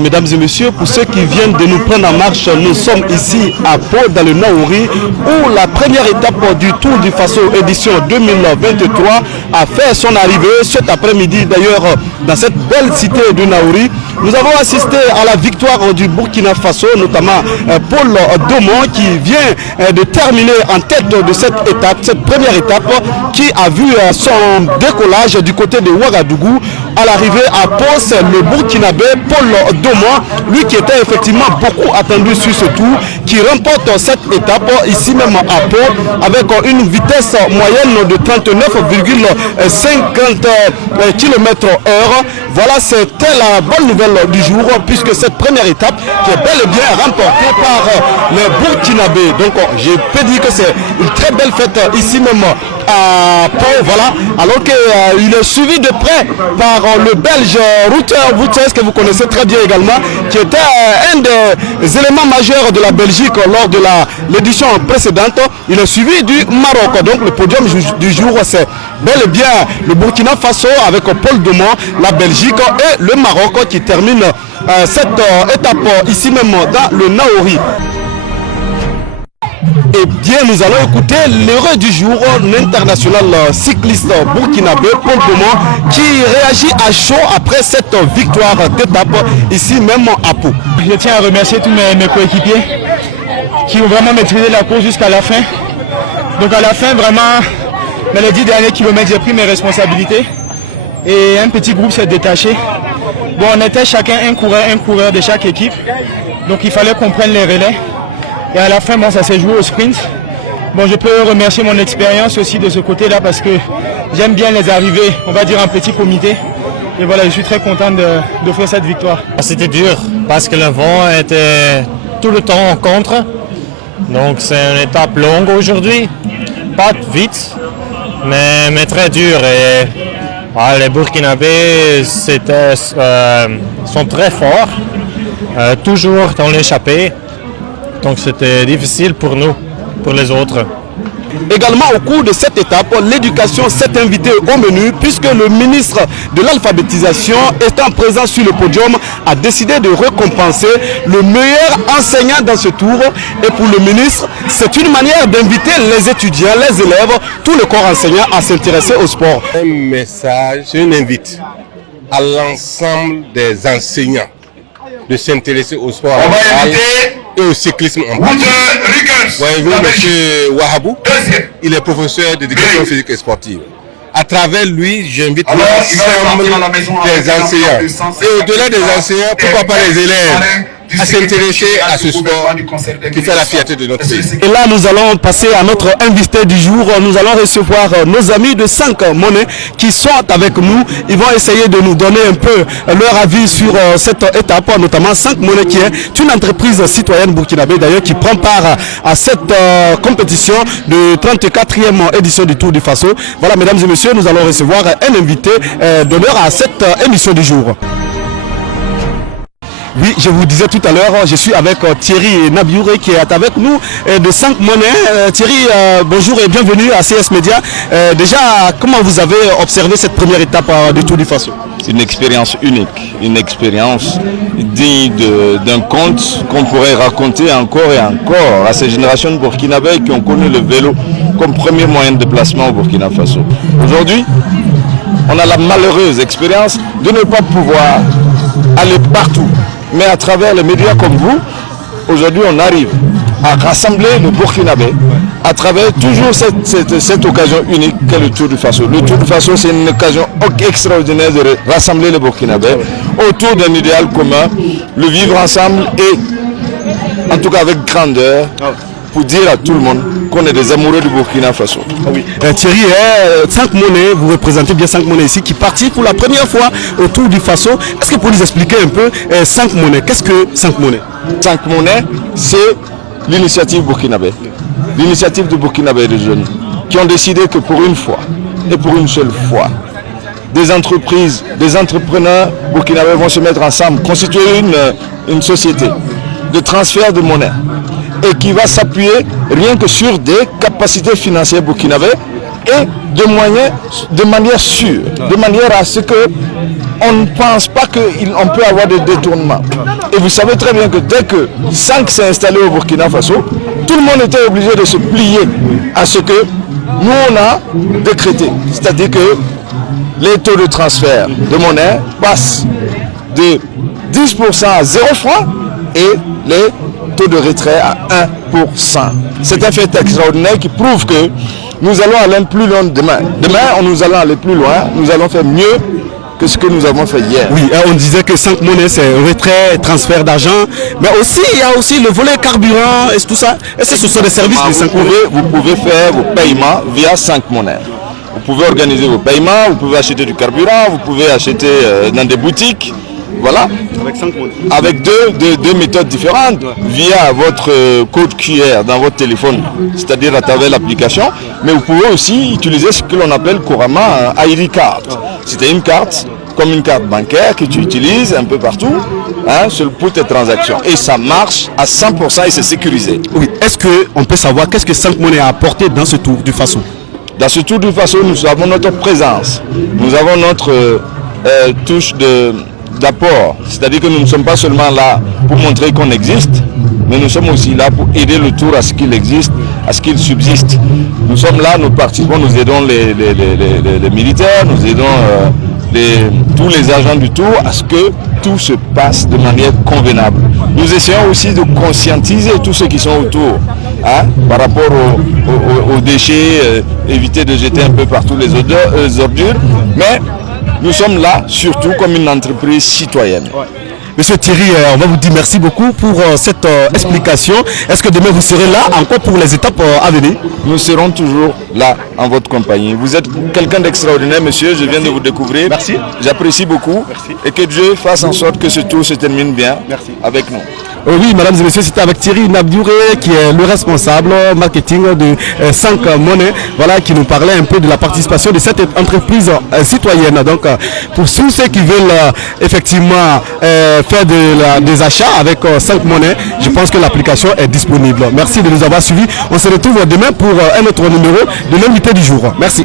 Mesdames et messieurs, pour ceux qui viennent de nous prendre en marche, nous sommes ici à Pau, dans le Naouri, où la première étape du Tour du Faso édition 2023 a fait son arrivée cet après-midi. D'ailleurs, dans cette belle cité du Naouri, nous avons assisté à la victoire du Burkina Faso, notamment Paul Domon, qui vient de terminer en tête de cette étape, cette première étape, qui a vu son décollage du côté de Ouagadougou. À l'arrivée à Pau, c'est le Burkinabé Paul Domon, lui qui était effectivement beaucoup attendu sur ce tour, qui remporte cette étape ici même à Pau avec une vitesse moyenne de 39,50 km/h. Voilà, c'était la bonne nouvelle du jour, puisque cette première étape qui est bel et bien remportée par les Burkinabés. Donc je peux dire que c'est une très belle fête ici même à Pau, voilà, alors qu'il est suivi de près par le Belge Ruter Wouters, que vous connaissez très bien également, qui était un des éléments majeurs de la Belgique lors de l'édition précédente. Il est suivi du Maroc. Donc le podium du jour, c'est bel et bien le Burkina Faso avec Paul Domon, la Belgique et le Maroc qui termine cette étape ici même dans le Naouri. Eh bien, nous allons écouter l'heureux du jour, l'international cycliste burkinabé Paul Domon, qui réagit à chaud après cette victoire d'étape ici même à Pau. Je tiens à remercier tous mes coéquipiers qui ont vraiment maîtrisé la course jusqu'à la fin. Donc à la fin, vraiment, dans les 10 derniers kilomètres, j'ai pris mes responsabilités et un petit groupe s'est détaché. Bon, on était chacun un coureur de chaque équipe, donc il fallait qu'on prenne les relais. Et à la fin, bon, ça s'est joué au sprint. Bon, je peux remercier mon expérience aussi de ce côté-là parce que j'aime bien les arrivées, on va dire en petit comité. Et voilà, je suis très content d'offrir cette victoire. C'était dur parce que le vent était tout le temps contre. Donc c'est une étape longue aujourd'hui. Pas vite, mais très dur. Et les Burkinabés sont très forts, toujours dans l'échappée. Donc c'était difficile pour nous, pour les autres. Également au cours de cette étape, l'éducation s'est invitée au menu puisque le ministre de l'alphabétisation, étant présent sur le podium, a décidé de récompenser le meilleur enseignant dans ce tour. Et pour le ministre, c'est une manière d'inviter les étudiants, les élèves, tout le corps enseignant à s'intéresser au sport. Un message, une invite à l'ensemble des enseignants de s'intéresser au sport et au cyclisme en particulier. Voyez-vous, M. Wahabou, il est professeur d'éducation physique et sportive. À travers lui, j'invite l'ensemble des enseignants. Et au-delà des enseignants, pourquoi pas les élèves, à s'intéresser à ce sport qui fait la fierté de notre pays. Et là, nous allons passer à notre invité du jour. Nous allons recevoir nos amis de 5 monnaies qui sont avec nous. Ils vont essayer de nous donner un peu leur avis sur cette étape, notamment 5 monnaies qui est une entreprise citoyenne burkinabé d'ailleurs qui prend part à cette compétition de 34e édition du Tour du Faso. Voilà, mesdames et messieurs, nous allons recevoir un invité d'honneur à cette émission du jour. Oui, je vous disais tout à l'heure, je suis avec Thierry Nabiouré qui est avec nous de 5 monnaies. Thierry, bonjour et bienvenue à CS Média. Déjà, comment vous avez observé cette première étape du Tour du Faso? Une expérience unique, une expérience digne d'un conte qu'on pourrait raconter encore et encore à ces générations de Burkinabés qui ont connu le vélo comme premier moyen de déplacement au Burkina Faso. Aujourd'hui, on a la malheureuse expérience de ne pas pouvoir aller partout. Mais à travers les médias comme vous, aujourd'hui on arrive à rassembler le Burkinabé à travers toujours cette occasion unique qu'est le Tour du Faso. Le Tour du Faso, c'est une occasion extraordinaire de rassembler les Burkinabés autour d'un idéal commun, le vivre ensemble et en tout cas avec grandeur pour dire à tout le monde qu'on est des amoureux du Burkina Faso. Oui. Thierry, 5 monnaies, vous représentez bien 5 monnaies ici qui partent pour la première fois au Tour du Faso. Est-ce que vous pouvez nous expliquer un peu 5 monnaies? Qu'est-ce que 5 monnaies? 5 monnaies, c'est l'initiative burkinabé. L'initiative du Burkinabé des jeunes qui ont décidé que pour une fois et pour une seule fois, des entreprises, des entrepreneurs burkinabés vont se mettre ensemble, constituer une société de transfert de monnaie et qui va s'appuyer rien que sur des capacités financières burkinabées et de manière sûre, de manière à ce que on ne pense pas qu'on peut avoir des détournements. Et vous savez très bien que dès que 5 s'est installé au Burkina Faso, tout le monde était obligé de se plier à ce que nous on a décrété. C'est-à-dire que les taux de transfert de monnaie passent de 10% à 0 francs et les taux de retrait à 1%. C'est un fait extraordinaire qui prouve que nous allons aller plus loin demain. Demain, nous allons aller plus loin, nous allons faire mieux que ce que nous avons fait hier. Oui, on disait que 5 monnaies, c'est retrait, transfert d'argent, mais aussi il y a aussi le volet carburant et tout ça. Est-ce que ce sont des services de 5 monnaies? Vous pouvez faire vos paiements via 5 monnaies. Vous pouvez organiser vos paiements, vous pouvez acheter du carburant, vous pouvez acheter dans des boutiques. Voilà. Avec 5 monnaies. Avec deux méthodes différentes, via votre code QR dans votre téléphone, c'est-à-dire à travers l'application, mais vous pouvez aussi utiliser ce que l'on appelle couramment un ID card. C'est une carte, comme une carte bancaire que tu utilises un peu partout, pour tes transactions. Et ça marche à 100% et c'est sécurisé. Oui. Est-ce qu'on peut savoir qu'est-ce que 5 monnaies a apporté dans ce Tour du Faso? Dans ce Tour du Faso, nous avons notre présence, nous avons notre touche d'apport, c'est-à-dire que nous ne sommes pas seulement là pour montrer qu'on existe, mais nous sommes aussi là pour aider le Tour à ce qu'il existe, à ce qu'il subsiste. Nous sommes là, nous participons, nous aidons les militaires, nous aidons tous les agents du Tour à ce que tout se passe de manière convenable. Nous essayons aussi de conscientiser tous ceux qui sont autour par rapport aux déchets, éviter de jeter un peu partout les ordures, mais nous sommes là surtout comme une entreprise citoyenne. Monsieur Thierry, on va vous dire merci beaucoup pour cette explication. Est-ce que demain vous serez là encore pour les étapes à venir? Nous serons toujours là en votre compagnie. Vous êtes quelqu'un d'extraordinaire, monsieur. Je viens de vous découvrir. Merci. J'apprécie beaucoup. Merci. Et que Dieu fasse en sorte que ce tour se termine bien. Merci. Avec nous. Oui, mesdames et messieurs, c'était avec Thierry Nabdiouré, qui est le responsable marketing de 5 monnaies, voilà, qui nous parlait un peu de la participation de cette entreprise citoyenne. Donc, pour tous ceux qui veulent effectivement faire des achats avec 5 monnaies, je pense que l'application est disponible. Merci de nous avoir suivis. On se retrouve demain pour un autre numéro de l'invité du jour. Merci.